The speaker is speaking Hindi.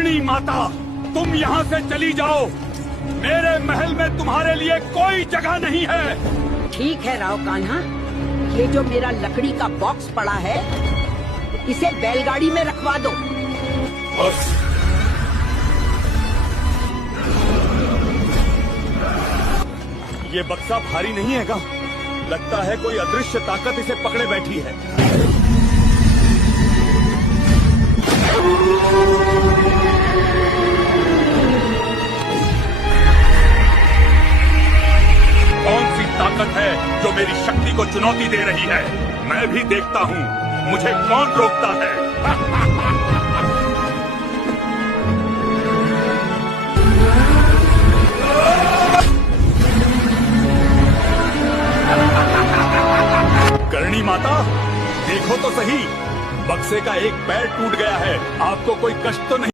करणी माता, तुम यहाँ से चली जाओ। मेरे महल में तुम्हारे लिए कोई जगह नहीं है। ठीक है राव कान्हा, ये जो मेरा लकड़ी का बॉक्स पड़ा है, इसे बैलगाड़ी में रखवा दो। बस। ये बक्सा भारी नहीं है का? लगता है कोई अदृश्य ताकत इसे पकड़े बैठी है। कौन सी ताकत है जो मेरी शक्ति को चुनौती दे रही है? मैं भी देखता हूँ मुझे कौन रोकता है। करणी माता, देखो तो सही, बक्से का एक पैर टूट गया है। आपको कोई कष्ट तो नहीं?